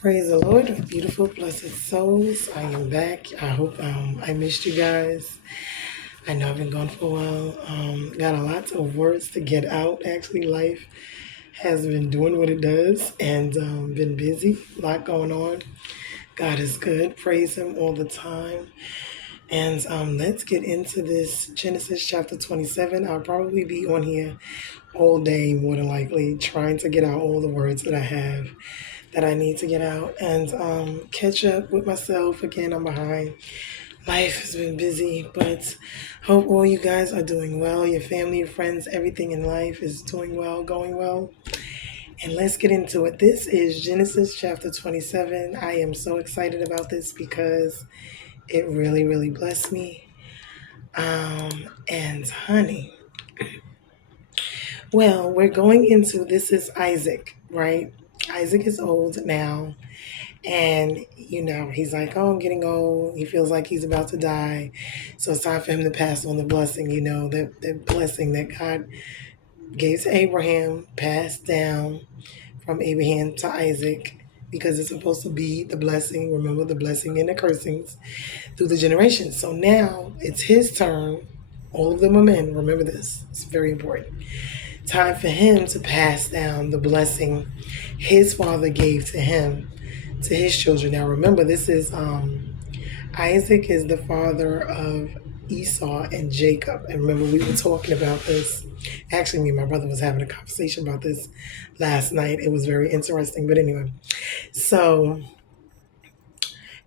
Praise the Lord, beautiful, blessed souls. I am back. I hope I missed you guys. I know I've been gone for a while. Got a lot of words to get out. Actually, life has been doing what it does and been busy. A lot going on. God is good. Praise Him all the time. And let's get into this Genesis chapter 27. I'll probably be on here all day, more than likely, trying to get out all the words that I have that I need to get out and catch up with myself. Again, I'm behind. Life has been busy, but hope all you guys are doing well. Your family, your friends, everything in life is doing well, going well. And let's get into it. This is Genesis chapter 27. I am so excited about this because it really, really blessed me. And honey, well, we're going into this is Isaac, right? Isaac is old now. And, he's like, oh, I'm getting old. He feels like he's about to die. So it's time for him to pass on the blessing, that blessing that God gave to Abraham, passed down from Abraham to Isaac, because it's supposed to be the blessing. Remember the blessing and the cursings through the generations. So now it's his turn. All of them are men. Remember this. It's very important. Time for him to pass down the blessing his father gave to him, to his children. Now remember, this is Isaac is the father of Esau and Jacob. And remember, we were talking about this. Actually, me and my brother was having a conversation about this last night. It was very interesting. But anyway, so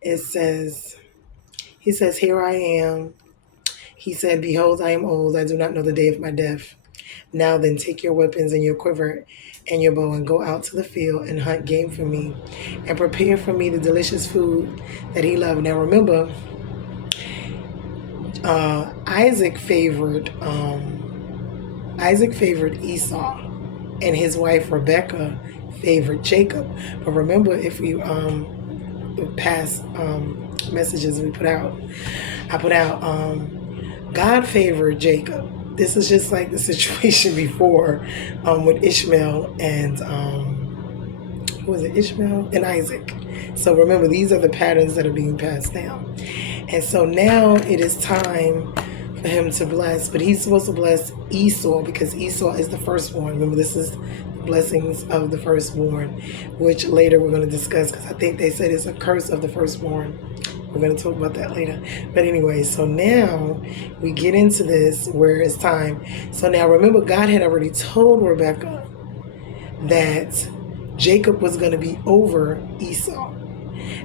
he says, here I am. He said, behold, I am old. I do not know the day of my death. Now then, take your weapons and your quiver and your bow and go out to the field and hunt game for me and prepare for me the delicious food that he loved. Now remember, Isaac favored Esau, and his wife Rebecca favored Jacob. But remember, if you the past messages I put out, God favored Jacob. This is just like the situation before with Ishmael and Ishmael and Isaac. So remember, these are the patterns that are being passed down. And so now it is time for him to bless, but he's supposed to bless Esau because Esau is the firstborn. Remember, this is the blessings of the firstborn, which later we're going to discuss because I think they said it's a curse of the firstborn. We're going to talk about that later. But anyway, so now we get into this where it's time. So now remember, God had already told Rebecca that Jacob was going to be over Esau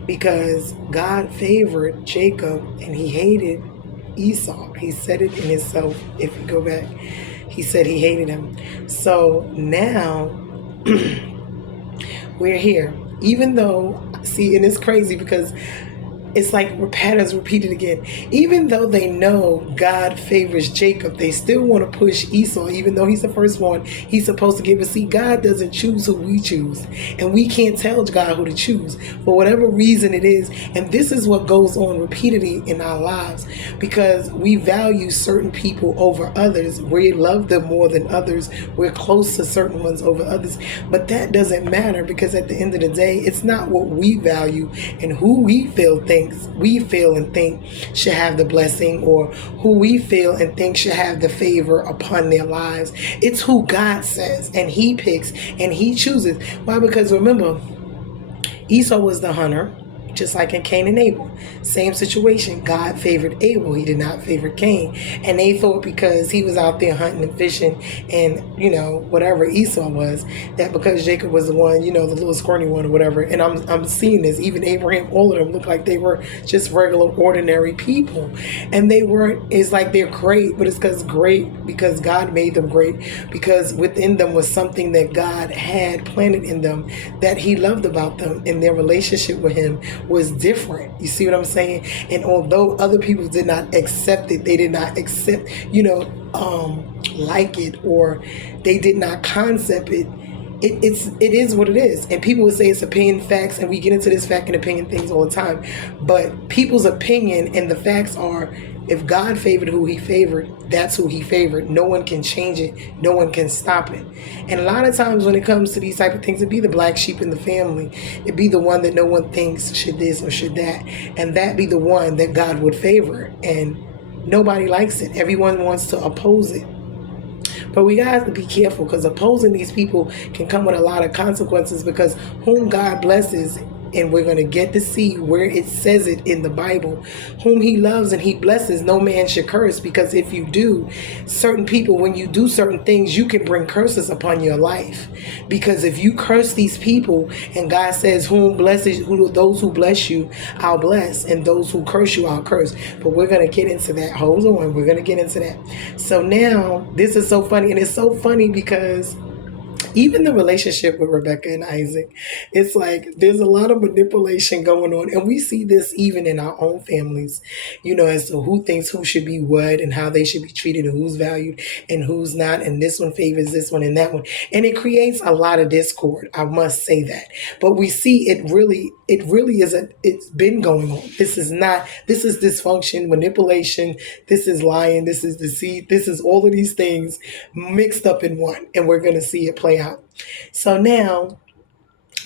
because God favored Jacob and he hated Esau. He said it in himself. If you go back, he said he hated him. So now we're here. Even though, see, and it's crazy because it's like patterns repeated again. Even though they know God favors Jacob, they still want to push Esau. Even though he's the firstborn, he's supposed to give. But see, God doesn't choose who we choose. And we can't tell God who to choose for whatever reason it is. And this is what goes on repeatedly in our lives because we value certain people over others. We love them more than others. We're close to certain ones over others. But that doesn't matter because at the end of the day, it's not what we value and who we feel and think should have the blessing or who we feel and think should have the favor upon their lives. It's who God says and he picks and he chooses. Why? Because remember, Esau was the hunter, just like in Cain and Abel. Same situation. God favored Abel. He did not favor Cain. And they thought because he was out there hunting and fishing and, whatever Esau was, that because Jacob was the one, the little squirty one or whatever. And I'm seeing this. Even Abraham, all of them looked like they were just regular, ordinary people. And they weren't, it's like they're great, but it's because God made them great, because within them was something that God had planted in them that he loved about them, and their relationship with him was different. You see what I'm saying? And although other people did not accept it, they did not accept, like it, or they did not concept it. It is what it is. And people would say it's opinion, facts, and we get into this fact and opinion things all the time. But people's opinion and the facts are If God favored who he favored, that's who he favored. No one can change it. No one can stop it. And a lot of times when it comes to these type of things, it'd be the black sheep in the family. It'd be the one that no one thinks should this or should that. And that be the one that God would favor. And nobody likes it. Everyone wants to oppose it. But we got to be careful, because opposing these people can come with a lot of consequences, because whom God blesses, and we're going to get to see where it says it in the Bible, whom he loves and he blesses, no man should curse. Because if you do, certain people, when you do certain things, you can bring curses upon your life. Because if you curse these people, and God says, those who bless you, I'll bless, and those who curse you, I'll curse. But we're going to get into that. Hold on, we're going to get into that. So now, this is so funny, and it's so funny because even the relationship with Rebecca and Isaac, it's like there's a lot of manipulation going on. And we see this even in our own families, as to who thinks who should be what and how they should be treated and who's valued and who's not. And this one favors this one and that one. And it creates a lot of discord, I must say that. But we see it really it's been going on. This is dysfunction, manipulation. This is lying. This is deceit. This is all of these things mixed up in one. And we're going to see it play out. So now,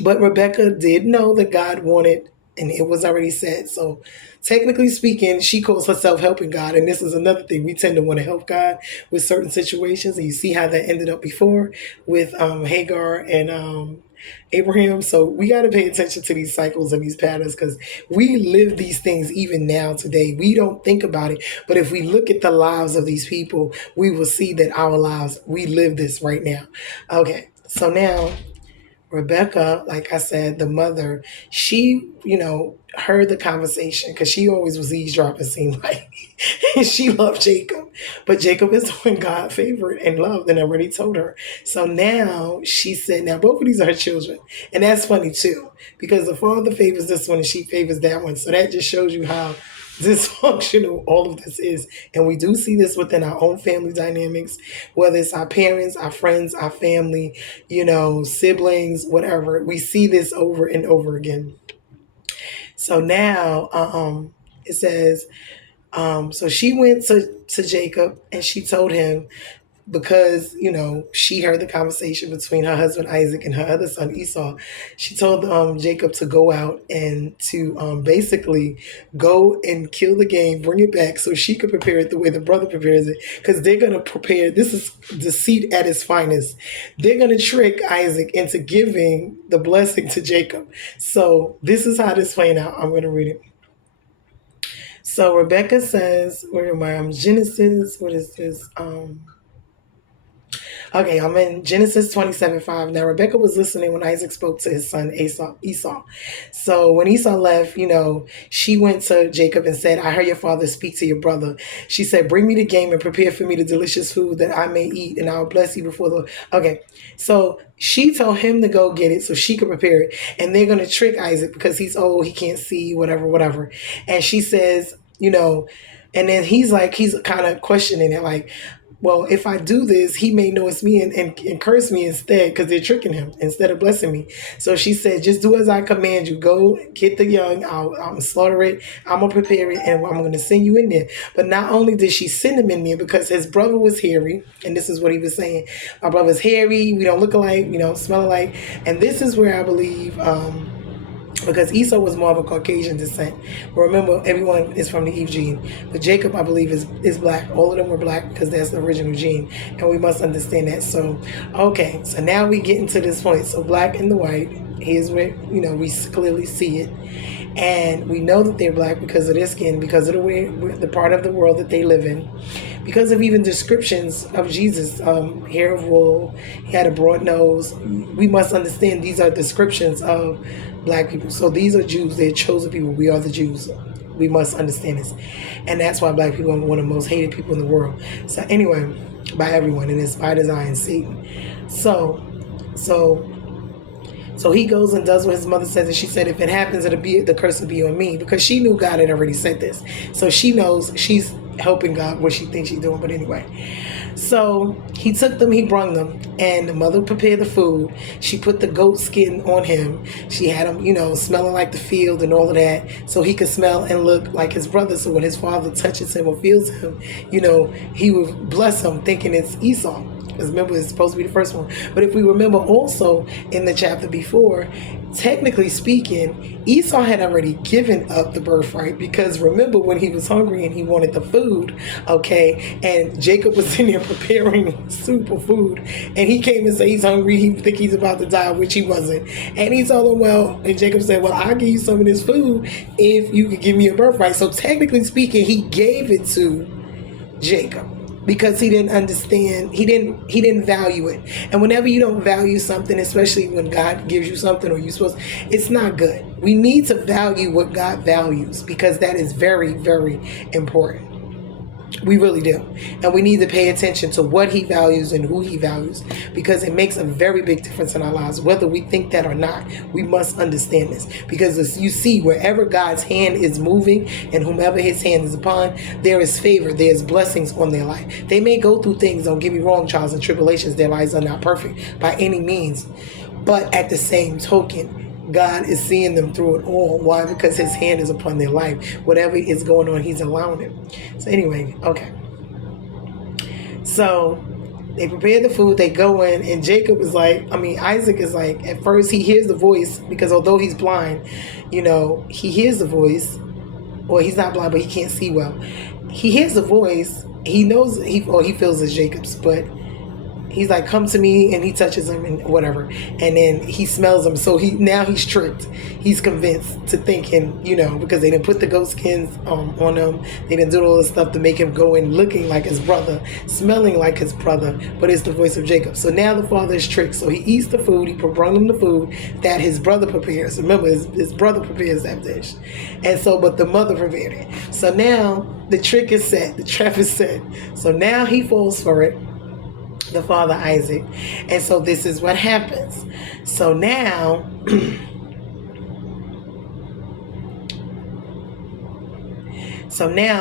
but Rebecca did know that God wanted, and it was already said. So technically speaking, she calls herself helping God. And this is another thing. We tend to want to help God with certain situations. And you see how that ended up before with Hagar and Abraham. So we got to pay attention to these cycles and these patterns, because we live these things even now today. We don't think about it. But if we look at the lives of these people, we will see that our lives, we live this right now. Okay, so now Rebecca, like I said, the mother, she, heard the conversation, because she always was eavesdropping, seemed like. And she loved Jacob. But Jacob is the one God favored and loved and already told her. So now she said, now both of these are her children. And that's funny too, because the father favors this one and she favors that one. So that just shows you how dysfunctional all of this is. And we do see this within our own family dynamics, whether it's our parents, our friends, our family, siblings, whatever. We see this over and over again. So now it says, so she went to Jacob and she told him, because, she heard the conversation between her husband Isaac and her other son Esau. She told Jacob to go out and to basically go and kill the game, bring it back so she could prepare it the way the brother prepares it. Because they're going to prepare, this is deceit at its finest. They're going to trick Isaac into giving the blessing to Jacob. So this is how this playing out. I'm going to read it. So Rebecca says, where am I? I'm Genesis. What is this? Okay, I'm in Genesis 27:5. Now, Rebecca was listening when Isaac spoke to his son Esau. So when Esau left, she went to Jacob and said, I heard your father speak to your brother. She said, bring me the game and prepare for me the delicious food that I may eat, and I'll bless you before the... Okay, so she told him to go get it so she could prepare it. And they're going to trick Isaac because he's old, he can't see, whatever. And she says, and then he's kind of questioning it, like, well, if I do this, he may know it's me and curse me instead, because they're tricking him instead of blessing me. So she said, just do as I command you. Go get the young. I'll slaughter it. I'm going to prepare it, and I'm going to send you in there. But not only did she send him in there, because his brother was hairy, and this is what he was saying. My brother's hairy. We don't look alike. We don't smell alike. And this is where I believe... because Esau was more of a Caucasian descent. But remember, everyone is from the Eve gene. But Jacob, I believe, is black. All of them were black because that's the original gene. And we must understand that. So, okay. So now we get into this point. So black and the white, here's where, we clearly see it. And we know that they're black because of their skin, because of the part of the world that they live in. Because of even descriptions of Jesus, hair of wool, he had a broad nose. We must understand these are descriptions of black people. So these are Jews, they're chosen people. We are the Jews. We must understand this. And that's why black people are one of the most hated people in the world. So anyway, by everyone, and it's by design, Satan. So he goes and does what his mother says, and she said, if it happens, the curse will be on me, because she knew God had already said this. So she knows she's helping God what she thinks she's doing. But anyway, So he took them, he brung them, and the mother prepared the food. She put the goat skin on him. She had him, smelling like the field and all of that, so he could smell and look like his brother. So when his father touches him or feels him, he would bless him, thinking it's Esau. Because remember, it's supposed to be the first one. But if we remember also in the chapter before, technically speaking, Esau had already given up the birthright, because remember when he was hungry and he wanted the food, okay, and Jacob was in there preparing soup or food, and he came and said he's hungry, he think he's about to die, which he wasn't. And he told him, and Jacob said, well, I'll give you some of this food if you could give me a birthright. So technically speaking, he gave it to Jacob, because he didn't understand, he didn't value it. And whenever you don't value something, especially when God gives you something, or you're supposed, it's not good. We need to value what God values, because that is very, very important. We really do. And we need to pay attention to what he values and who he values, because it makes a very big difference in our lives. Whether we think that or not, we must understand this. Because as you see, wherever God's hand is moving and whomever his hand is upon, there is favor, there's blessings on their life. They may go through things, don't get me wrong, trials and tribulations. Their lives are not perfect by any means. But at the same token, God is seeing them through it all. Why? Because his hand is upon their life. Whatever is going on, he's allowing it. So anyway, okay. So they prepare the food, they go in, and Isaac is like, at first he hears the voice, because although he's blind, he hears the voice. Well, he's not blind, but he can't see well. He hears the voice. He knows, he feels it's Jacob's, but he's like, come to me, and he touches him and whatever. And then he smells him. So now he's tricked. He's convinced to thinking, because they didn't put the goat skins on him. They didn't do all this stuff to make him go in looking like his brother, smelling like his brother, but it's the voice of Jacob. So now the father is tricked. So he eats the food. He brought him the food that his brother prepares. Remember, his brother prepares that dish. And so, but the mother prepared it. So now the trick is set. The trap is set. So now he falls for it, the father Isaac. And so this is what happens. So now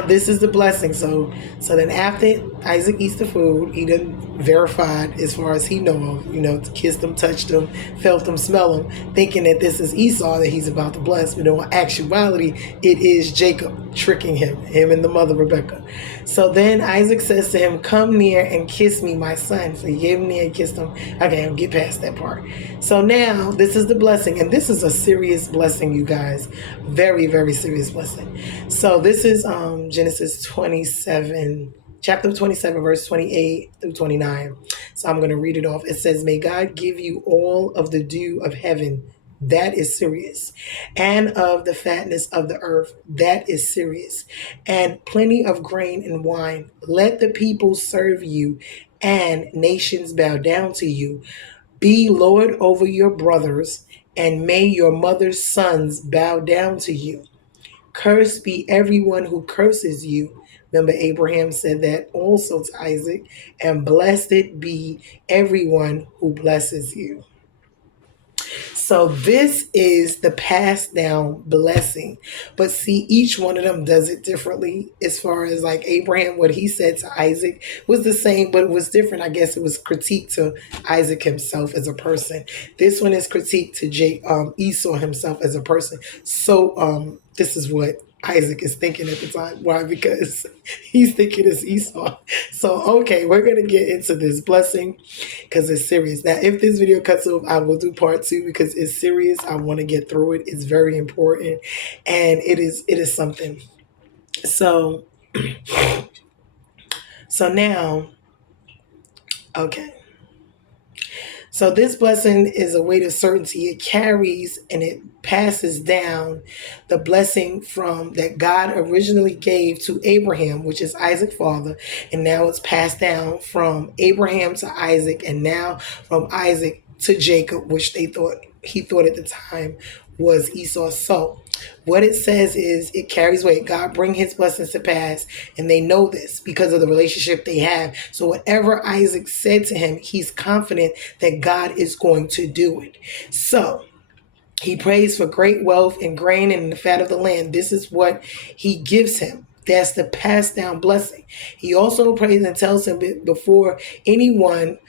this is the blessing. So then after Isaac eats the food, he done verified as far as he know of, kissed him, touched him, felt him, smell him, thinking that this is Esau that he's about to bless. But in actuality, it is Jacob tricking him and the mother Rebecca. So then Isaac says to him, come near and kiss me, my son. So he gave him near and kissed him. Okay, I'll get past that part. So now this is the blessing. And this is a serious blessing, you guys. Very, very serious blessing. So this is Genesis 27, chapter 27, verse 28 through 29. So I'm going to read it off. It says, may God give you all of the dew of heaven. That is serious. And of the fatness of the earth. That is serious. And plenty of grain and wine. Let the people serve you and nations bow down to you. Be Lord over your brothers, and may your mother's sons bow down to you. Cursed be everyone who curses you. Remember, Abraham said that also to Isaac. And blessed be everyone who blesses you. So this is the passed down blessing. But see, each one of them does it differently. As far as like Abraham, what he said to Isaac was the same, but it was different. I guess it was critique to Isaac himself as a person. This one is critique to Esau himself as a person. So this is what Isaac is thinking at the time. Why? Because he's thinking it's Esau. So, okay, we're going to get into this blessing because it's serious. Now, if this video cuts off, I will do part 2 because it's serious. I want to get through it. It's very important. And it is something. So now, okay. So this blessing is a weight of certainty. It carries and it passes down the blessing from that God originally gave to Abraham, which is Isaac's father, and now it's passed down from Abraham to Isaac, and now from Isaac to Jacob, which he thought at the time was Esau. So what it says is it carries weight. God bring his blessings to pass, and they know this because of the relationship they have. So whatever Isaac said to him, he's confident that God is going to do it. So he prays for great wealth and grain and the fat of the land. This is what he gives him. That's the passed down blessing. He also prays and tells him before anyone,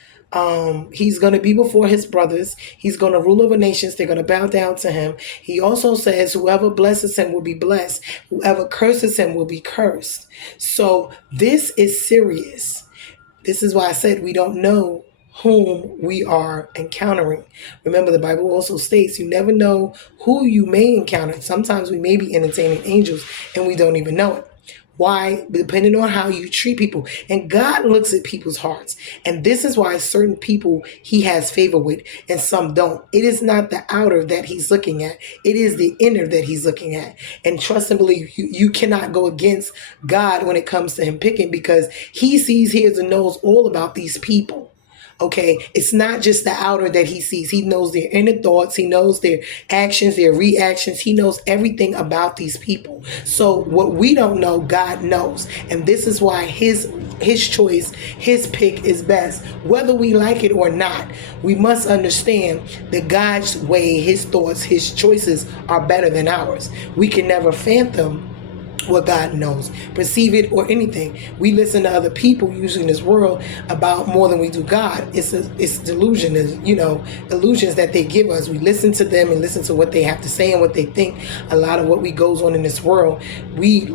he's going to be before his brothers. He's going to rule over nations. They're going to bow down to him. He also says, whoever blesses him will be blessed. Whoever curses him will be cursed. So this is serious. This is why I said we don't know whom we are encountering. Remember, the Bible also states you never know who you may encounter. Sometimes we may be entertaining angels and we don't even know it. Why? Depending on how you treat people. And God looks at people's hearts. And this is why certain people he has favor with and some don't. It is not the outer that he's looking at. It is the inner that he's looking at. And trust and believe, you cannot go against God when it comes to him picking, because he sees, hears, and knows all about these people. Okay, it's not just the outer that he sees. He knows their inner thoughts. He knows their actions, their reactions. He knows everything about these people. So what we don't know, God knows. And this is why his choice, his pick is best. Whether we like it or not, we must understand that God's way, his thoughts, his choices are better than ours. We can never fathom what God knows, perceive it, or anything. We listen to other people usually in this world about more than we do God. It's delusion, illusions that they give us. We listen to them and listen to what they have to say and what they think. A lot of what goes on in this world, we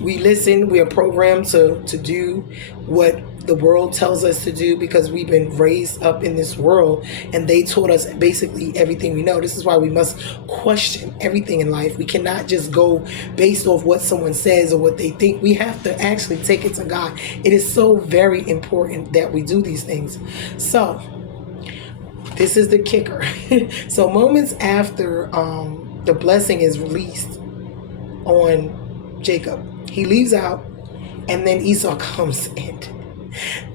listen. We are programmed to do what the world tells us to do because we've been raised up in this world and they taught us basically everything we know. This is why we must question everything in life. We cannot just go based off what someone says or what they think. We have to actually take it to God. It is so very important that we do these things. So this is the kicker. So moments after the blessing is released on Jacob, he leaves out and then Esau comes in.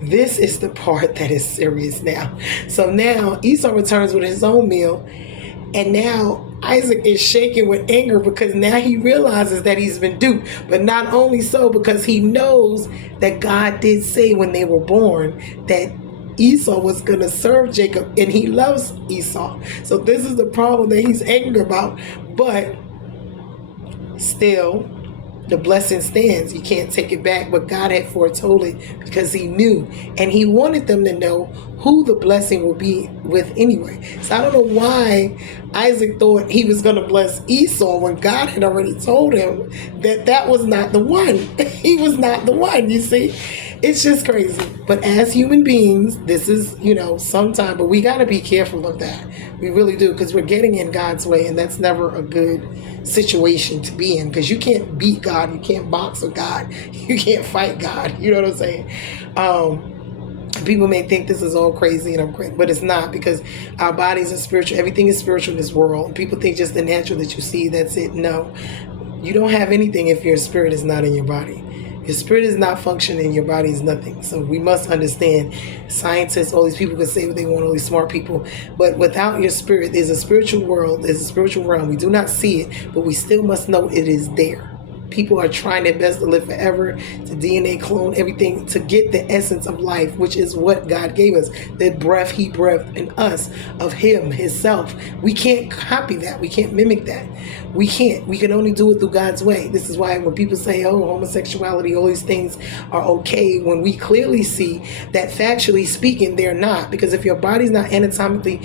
This is the part that is serious now. So now Esau returns with his own meal, and now Isaac is shaking with anger because now he realizes that he's been duped. But not only so, because he knows that God did say when they were born that Esau was going to serve Jacob, and he loves Esau. So this is the problem that he's angry about. But still, the blessing stands. You can't take it back, but God had foretold it because he knew, and he wanted them to know who the blessing will be with anyway. So I don't know why Isaac thought he was going to bless Esau when God had already told him that was not the one. He was not the one, you see. It's just crazy. But as human beings, this is, sometime, but we got to be careful of that. We really do, because we're getting in God's way, and that's never a good situation to be in, because you can't beat God. You can't box with God. You can't fight God. You know what I'm saying? People may think this is all crazy and I'm crazy, but it's not, because our bodies are spiritual. Everything is spiritual in this world. People think just the natural that you see, that's it. No, you don't have anything if your spirit is not in your body. Your spirit is not functioning, your body is nothing. So we must understand, scientists, all these people can say what they want, all these smart people, but without your spirit, there's a spiritual world, there's a spiritual realm. We do not see it, but we still must know it is there. People are trying their best to live forever, to DNA clone everything, to get the essence of life, which is what God gave us. That breath he breathed in us, of him, himself. We can't copy that. We can't mimic that. We can't. We can only do it through God's way. This is why when people say, oh, homosexuality, all these things are okay, when we clearly see that factually speaking, they're not. Because if your body's not anatomically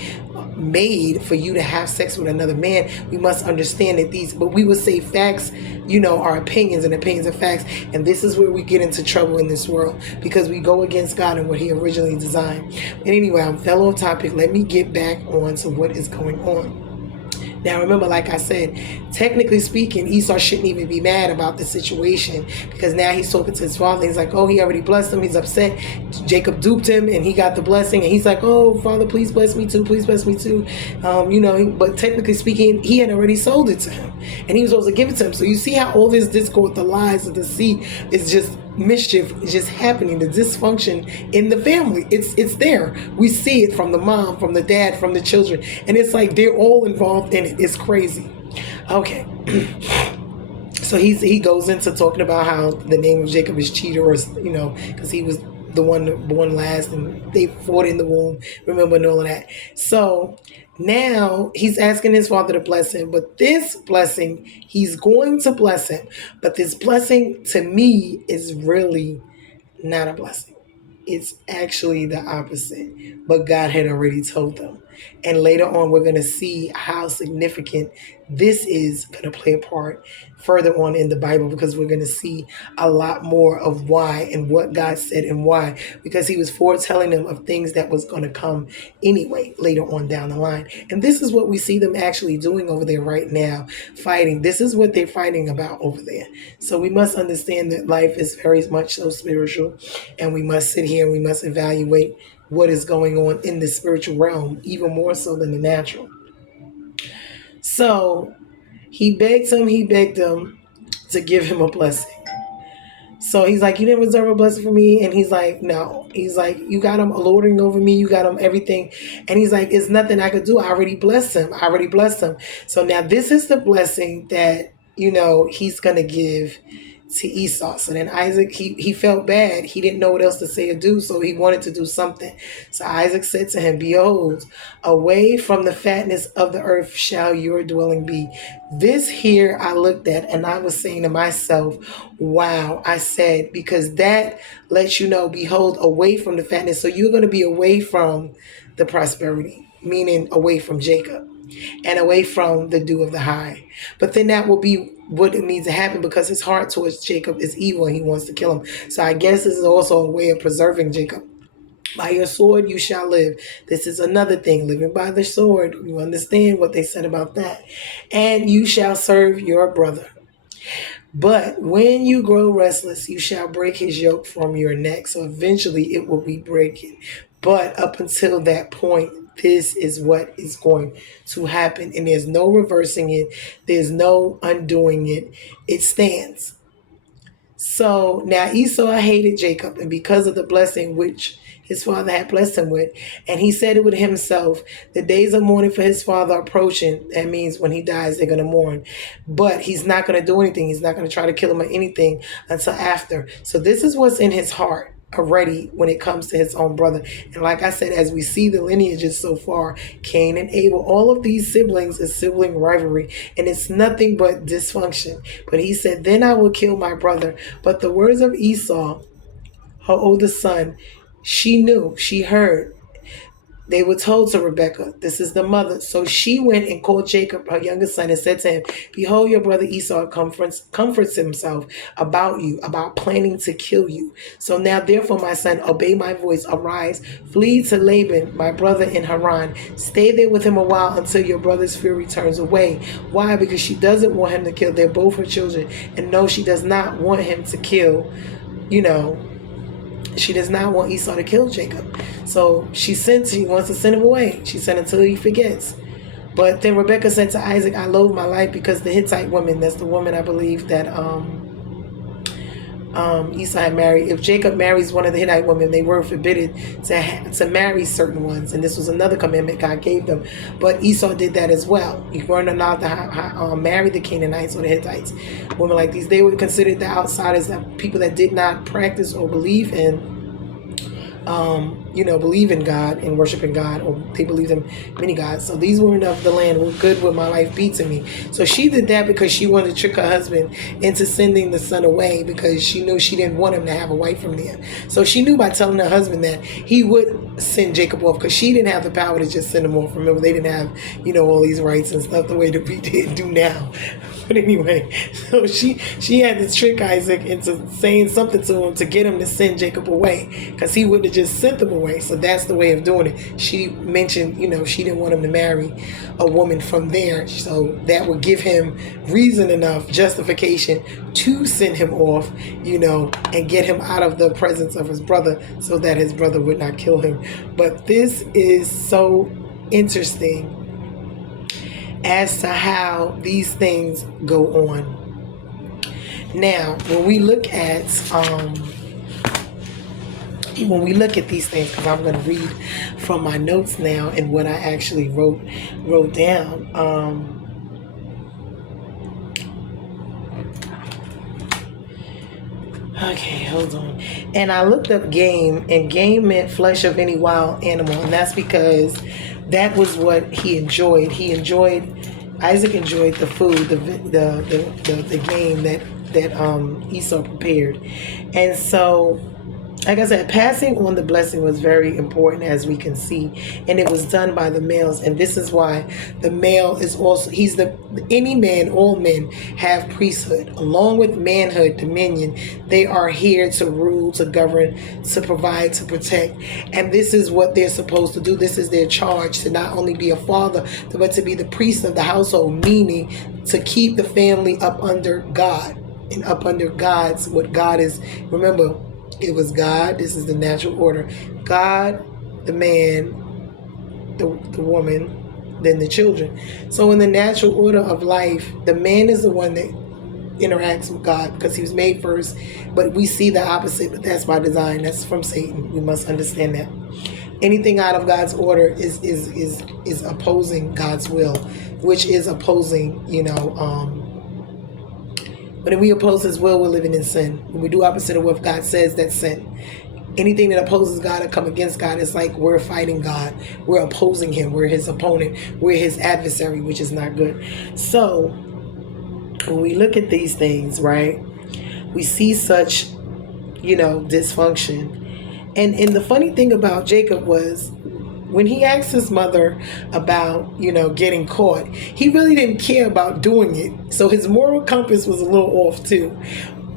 made for you to have sex with another man, we must understand that but we would say facts, are opinions, and opinions are facts. And this is where we get into trouble in this world, because we go against God and what he originally designed. And anyway, I'm fell off topic. Let me get back on to what is going on. Now, remember, like I said, technically speaking, Esau shouldn't even be mad about the situation, because now he's talking to his father. He's like, oh, he already blessed him. He's upset. Jacob duped him and he got the blessing. And he's like, oh, Father, please bless me too. Please bless me too. But technically speaking, he had already sold it to him and he was supposed to give it to him. So you see how all this discord, the lies, the deceit is just mischief is just happening, the dysfunction in the family. It's there. We see it from the mom, from the dad, from the children, and it's like they're all involved in it. It's crazy. Okay. So he goes into talking about how the name of Jacob is cheater, or because he was the one born last and they fought in the womb, remember, and all of that. So Now he's asking his father to bless him, but this blessing, he's going to bless him. But this blessing to me is really not a blessing. It's actually the opposite. But God had already told them. And later on, we're going to see how significant this is going to play a part further on in the Bible, because we're going to see a lot more of why and what God said and why, because he was foretelling them of things that was going to come anyway later on down the line. And this is what we see them actually doing over there right now, fighting. This is what they're fighting about over there. So we must understand that life is very much so spiritual, and we must sit here and we must evaluate what is going on in the spiritual realm, even more so than the natural. So he begged him to give him a blessing. So he's like, you didn't reserve a blessing for me? And he's like, no. He's like, you got him lording over me. You got him everything. And he's like, it's nothing I could do. I already blessed him. So now this is the blessing that, he's going to give to Esau. So then Isaac, he felt bad. He didn't know what else to say or do, so he wanted to do something. So Isaac said to him, behold, away from the fatness of the earth shall your dwelling be. This here I looked at and I was saying to myself, wow, I said, because that lets you know, behold, away from the fatness. So you're going to be away from the prosperity, meaning away from Jacob and away from the dew of the high. But then that will be what it needs to happen, because his heart towards Jacob is evil and he wants to kill him. So I guess this is also a way of preserving Jacob. By your sword you shall live. This is another thing, living by the sword. You understand what they said about that. And you shall serve your brother. But when you grow restless, you shall break his yoke from your neck. So eventually it will be breaking. But up until that point, this is what is going to happen. And there's no reversing it. There's no undoing it. It stands. So now Esau hated Jacob, and because of the blessing which his father had blessed him with, and he said it with himself, the days of mourning for his father are approaching. That means when he dies, they're going to mourn. But he's not going to do anything. He's not going to try to kill him or anything until after. So this is what's in his heart already when it comes to his own brother. And like I said, as we see the lineages so far, Cain and Abel, all of these siblings is sibling rivalry, and it's nothing but dysfunction. But he said, then I will kill my brother. But the words of Esau, her oldest son, she knew, she heard. They were told to Rebekah, this is the mother. So she went and called Jacob, her youngest son, and said to him, behold, your brother Esau comforts himself about you, about planning to kill you. So now, therefore, my son, obey my voice. Arise, flee to Laban, my brother in Haran. Stay there with him a while until your brother's fury turns away. Why? Because she doesn't want him to kill. They're both her children. And no, she does not want him to kill, she does not want Esau to kill Jacob. So she wants to send him away. She said until he forgets. But then Rebekah said to Isaac, I loathe my life because the Hittite woman, that's the woman I believe that Esau had married. If Jacob marries one of the Hittite women, they were forbidden to marry certain ones. And this was another commandment God gave them. But Esau did that as well. You weren't allowed to marry the Canaanites or the Hittites. Women like these, they were considered the outsiders, the people that did not practice or believe in believe in God and worship in God, or they believed in many gods. So these women of the land were good would my life be to me. So she did that because she wanted to trick her husband into sending the son away, because she knew she didn't want him to have a wife from there. So she knew by telling her husband that he would send Jacob off, because she didn't have the power to just send him off. Remember, they didn't have, all these rights and stuff the way that we do now. But anyway, so she had to trick Isaac into saying something to him to get him to send Jacob away, because he wouldn't have just sent them away. So that's the way of doing it. She mentioned, she didn't want him to marry a woman from there. So that would give him reason enough, justification to send him off, and get him out of the presence of his brother so that his brother would not kill him. But this is so interesting as to how these things go on. Now, when we look at these things, because I'm going to read from my notes now and what I actually wrote down. Okay, hold on. And I looked up game, and game meant flesh of any wild animal, and that's because that was what he enjoyed. Isaac enjoyed the food, the game that Esau prepared, and so, like I said, passing on the blessing was very important, as we can see, and it was done by the males. And this is why the male is also, he's the, any man, all men have priesthood along with manhood, dominion. They are here to rule, to govern, to provide, to protect, and this is what they're supposed to do. This is their charge, to not only be a father, but to be the priest of the household, meaning to keep the family up under God and up under God's, what God is. Remember, it was God. This is the natural order. God, the man, the woman, then the children. So in the natural order of life, the man is the one that interacts with God because he was made first. But we see the opposite, but that's by design. That's from Satan. We must understand that. Anything out of God's order is opposing God's will, which is opposing, when we oppose his will, we're living in sin. When we do opposite of what God says, that's sin. Anything that opposes God or come against God, it's like we're fighting God. We're opposing him. We're his opponent. We're his adversary, which is not good. So when we look at these things, right, we see such, dysfunction. And the funny thing about Jacob was, when he asked his mother about, getting caught, he really didn't care about doing it. So his moral compass was a little off too.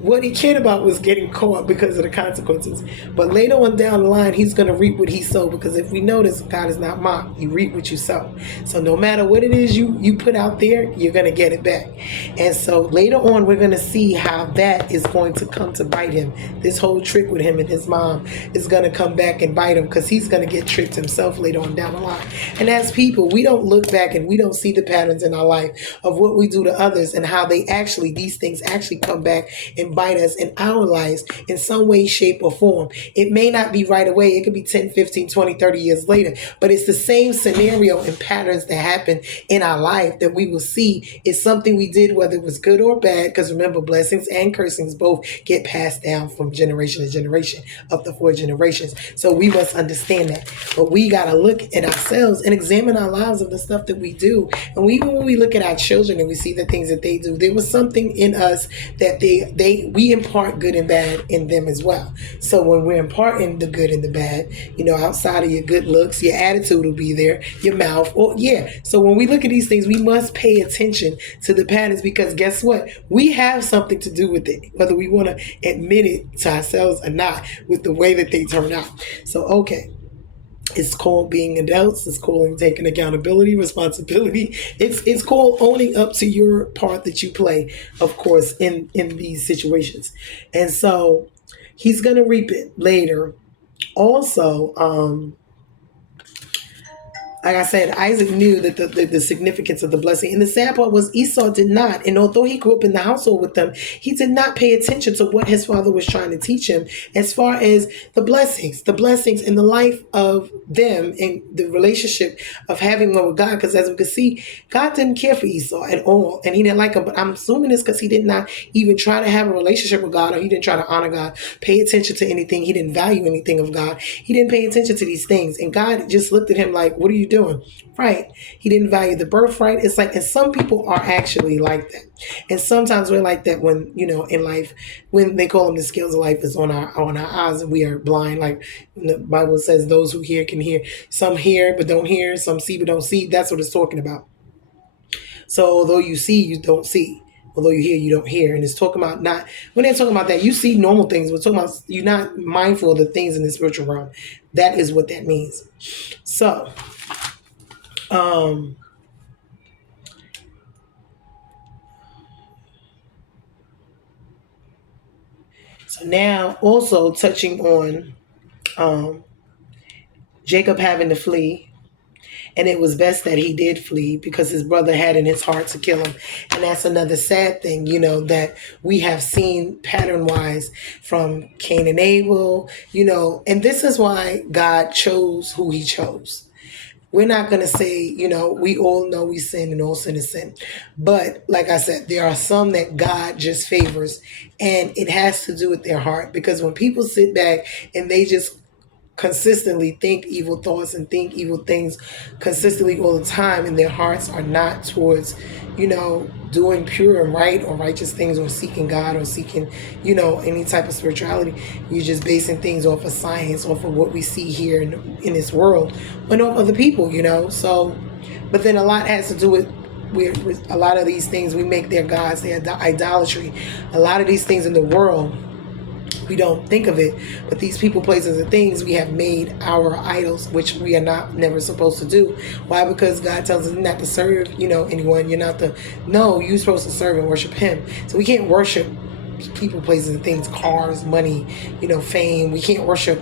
What he cared about was getting caught because of the consequences. But later on down the line, he's going to reap what he sowed, because if we notice, God is not mocked. You reap what you sow. So no matter what it is you put out there, you're going to get it back. And so later on, we're going to see how that is going to come to bite him. This whole trick with him and his mom is going to come back and bite him, because he's going to get tricked himself later on down the line. And as people, we don't look back and we don't see the patterns in our life of what we do to others and how these things actually come back and bite us in our lives in some way, shape, or form. It may not be right away. It could be 10, 15, 20, 30 years later, but it's the same scenario and patterns that happen in our life that we will see is something we did, whether it was good or bad, because remember, blessings and cursings both get passed down from generation to generation, up to 4 generations. So we must understand that. But we got to look at ourselves and examine our lives of the stuff that we do. And even when we look at our children and we see the things that they do, there was something in us that we impart good and bad in them as well. So when we're imparting the good and the bad, outside of your good looks, your attitude will be there, your mouth, So when we look at these things, we must pay attention to the patterns, because guess what? We have something to do with it, whether we want to admit it to ourselves or not, with the way that they turn out. So, okay. It's called being adults. It's called taking accountability, responsibility. It's called owning up to your part that you play, of course, in these situations. And so he's going to reap it later. Also, like I said, Isaac knew that the significance of the blessing. And the sad part was Esau did not. And although he grew up in the household with them, he did not pay attention to what his father was trying to teach him as far as the blessings in the life of them and the relationship of having one with God. Because as we can see, God didn't care for Esau at all. And he didn't like him. But I'm assuming it's because he did not even try to have a relationship with God, or he didn't try to honor God, pay attention to anything. He didn't value anything of God. He didn't pay attention to these things. And God just looked at him like, what are you doing? Right. He didn't value the birthright. It's like, and some people are actually like that. And sometimes we're like that when, in life, when they call them the scales of life is on our eyes and we are blind. Like the Bible says, those who hear can hear. Some hear but don't hear. Some see but don't see. That's what it's talking about. So although you see, you don't see. Although you hear, you don't hear. And it's talking about not, when they're talking about that, you see normal things. We're talking about you're not mindful of the things in the spiritual realm. That is what that means. So, so now also touching on Jacob having to flee. And it was best that he did flee, because his brother had in his heart to kill him. And that's another sad thing, that we have seen pattern-wise from Cain and Abel, and this is why God chose who he chose. We're not going to say, we all know we sin and all sin is sin. But like I said, there are some that God just favors, and it has to do with their heart. Because when people sit back and they just consistently think evil thoughts and think evil things consistently all the time, and their hearts are not towards, doing pure and right or righteous things, or seeking God, or seeking, any type of spirituality. You're just basing things off of science, off of what we see here in this world, and off other people, So, but then a lot has to do with a lot of these things. We make their gods, their idolatry. A lot of these things in the world, we don't think of it, but these people, places, and things we have made our idols, which we are not never supposed to do. Why? Because God tells us not to serve, anyone. You're not to. No, you're supposed to serve and worship Him. So we can't worship people, places, and things, cars, money, fame. We can't worship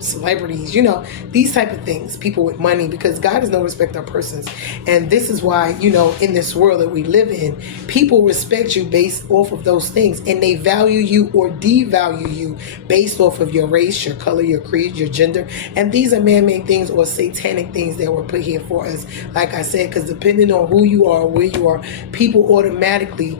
celebrities, these type of things, people with money, because God is no respecter of persons. And this is why, in this world that we live in, people respect you based off of those things, and they value you or devalue you based off of your race, your color, your creed, your gender. And these are man-made things or satanic things that were put here for us, like I said, because depending on who you are, where you are, people automatically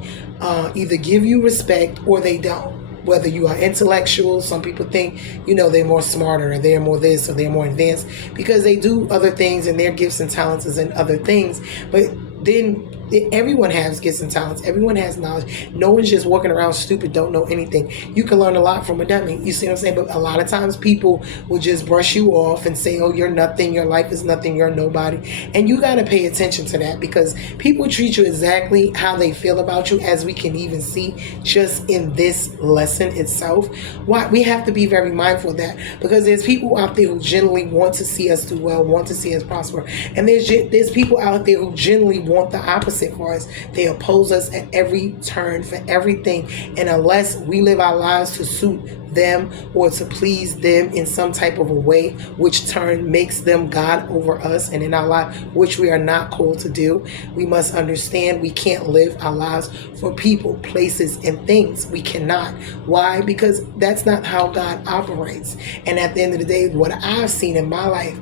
either give you respect or they don't. Whether you are intellectual, some people think, they're more smarter, or they're more this, or they're more advanced, because they do other things, and their gifts and talents is in other things. But then everyone has gifts and talents. Everyone has knowledge. No one's just walking around stupid, don't know anything. You can learn a lot from a dummy. You see what I'm saying? But a lot of times people will just brush you off and say, oh, you're nothing. Your life is nothing. You're nobody. And you got to pay attention to that, because people treat you exactly how they feel about you, as we can even see just in this lesson itself. Why we have to be very mindful of that, because there's people out there who genuinely want to see us do well, want to see us prosper. And there's people out there who genuinely want the opposite for us. They oppose us at every turn for everything, and unless we live our lives to suit them or to please them in some type of a way, which turn makes them God over us and in our life, which we are not called to do, we must understand we can't live our lives for people, places, and things. We cannot. Why? Because that's not how God operates. And at the end of the day, what I've seen in my life,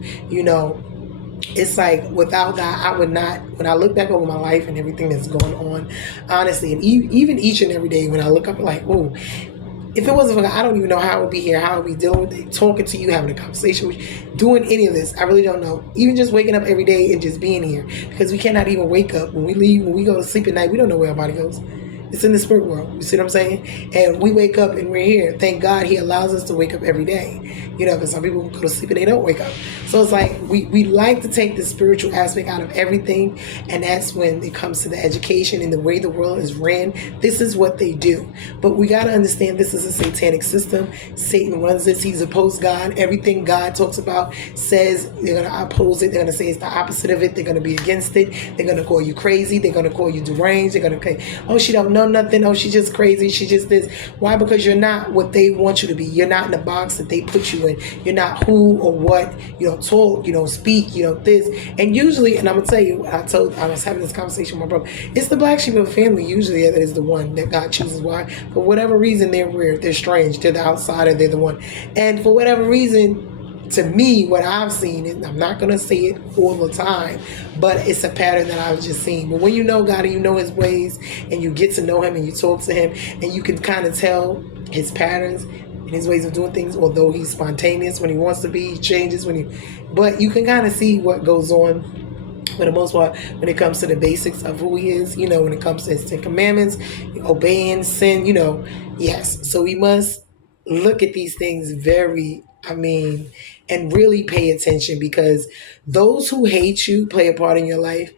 it's like without God, I would not, when I look back over my life and everything that's going on, honestly, and even each and every day when I look up, like, oh, if it wasn't for God, I don't even know how I would be here, how I would be dealing with it, talking to you, having a conversation with you, doing any of this. I really don't know. Even just waking up every day and just being here, because we cannot even wake up. When we leave, when we go to sleep at night, we don't know where our body goes. It's in the spirit world. You see what I'm saying? And we wake up and we're here. Thank God He allows us to wake up every day. Because some people go to sleep and they don't wake up. So it's like we like to take the spiritual aspect out of everything. And that's when it comes to the education and the way the world is ran. This is what they do. But we got to understand this is a satanic system. Satan runs this. He's opposed God. Everything God talks about says they're going to oppose it. They're going to say it's the opposite of it. They're going to be against it. They're going to call you crazy. They're going to call you deranged. They're going to say, oh, she don't know nothing. Oh, she's just crazy. She just this. Why? Because you're not what they want you to be. You're not in the box that they put you in. You're not who or what. You don't talk. You don't speak. You don't this. And usually, and I'm gonna tell you, I was having this conversation with my brother. It's the black sheep of the family usually that is the one that God chooses. Why? For whatever reason, they're weird. They're strange. They're the outsider. They're the one. And for whatever reason, to me, what I've seen, and I'm not going to say it all the time, but it's a pattern that I've just seen. But when you know God and you know His ways, and you get to know Him and you talk to Him, and you can kind of tell His patterns and His ways of doing things, although He's spontaneous when He wants to be, He changes but you can kind of see what goes on. For the most part, when it comes to the basics of who He is, when it comes to His 10 Commandments, obeying, sin, yes. So we must look at these things and really pay attention, because those who hate you play a part in your life.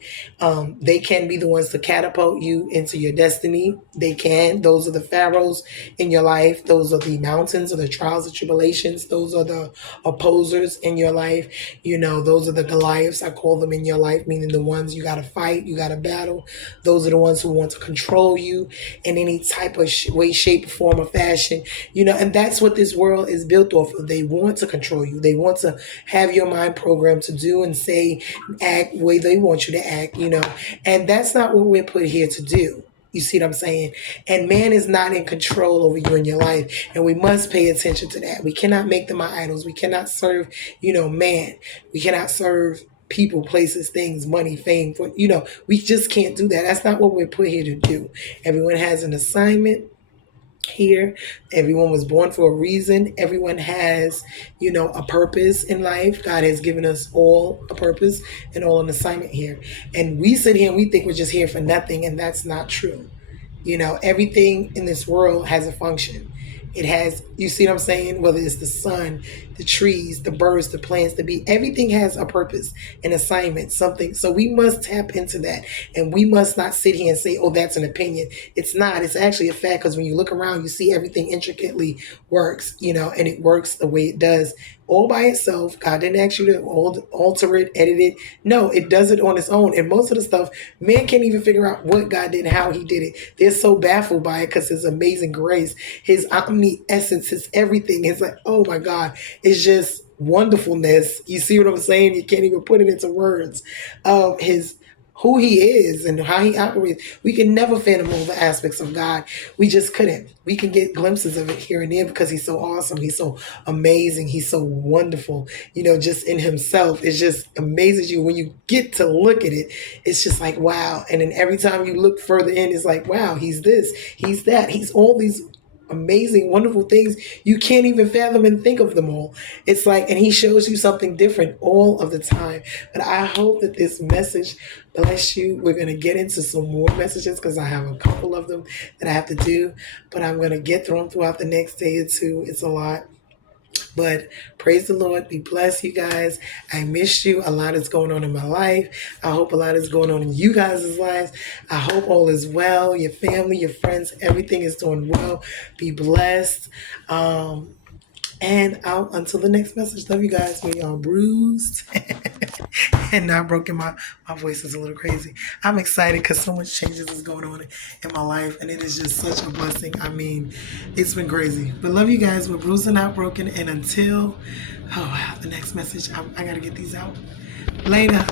They can be the ones to catapult you into your destiny. They can. Those are the pharaohs in your life. Those are the mountains or the trials and tribulations. Those are the opposers in your life. Those are the Goliaths, I call them, in your life, meaning the ones you got to fight, you got to battle. Those are the ones who want to control you in any type of way, shape, form, or fashion. And that's what this world is built off of. They want to control you. They want to have your mind programmed to do and say, act the way they want you to act, and that's not what we're put here to do. You see what I'm saying? And man is not in control over you in your life. And we must pay attention to that. We cannot make them our idols. We cannot serve, man. We cannot serve people, places, things, money, fame. We just can't do that. That's not what we're put here to do. Everyone has an assignment. here. Everyone was born for a reason. Everyone has, a purpose in life. God has given us all a purpose and all an assignment here. And we sit here and we think we're just here for nothing, and that's not true. Everything in this world has a function. It has, you see what I'm saying? Whether it's the sun, the trees, the birds, the plants, the bee, everything has a purpose, an assignment, something. So we must tap into that. And we must not sit here and say, oh, that's an opinion. It's not. It's actually a fact, because when you look around, you see everything intricately works, and it works the way it does all by itself. God didn't ask you to alter it, edit it. No, it does it on its own. And most of the stuff, man can't even figure out what God did and how he did it. They're so baffled by it because his amazing grace, his omni essence, his everything. It's like, oh my God, it's just wonderfulness. You see what I'm saying? You can't even put it into words of his who he is and how he operates. We can never fathom all the aspects of God. We just couldn't. We can get glimpses of it here and there because he's so awesome. He's so amazing. He's so wonderful. Just in himself. It just amazes you when you get to look at it. It's just like, wow. And then every time you look further in, it's like, wow, he's this, he's that, he's all these amazing, wonderful things. You can't even fathom and think of them all. It's like, and he shows you something different all of the time. But I hope that this message bless you. We're going to get into some more messages because I have a couple of them that I have to do, but I'm going to get through them throughout the next day or two. It's a lot. But praise the Lord. Be blessed, you guys. I missed you. A lot is going on in my life. I hope a lot is going on in you guys' lives. I hope all is well. Your family, your friends, everything is doing well. Be blessed. And out until the next message. Love you guys. We are bruised and not broken. My voice is a little crazy. I'm excited because so much changes is going on in my life, and it is just such a blessing. I mean, it's been crazy. But love you guys. We're bruised and not broken. And until the next message, I got to get these out. Later.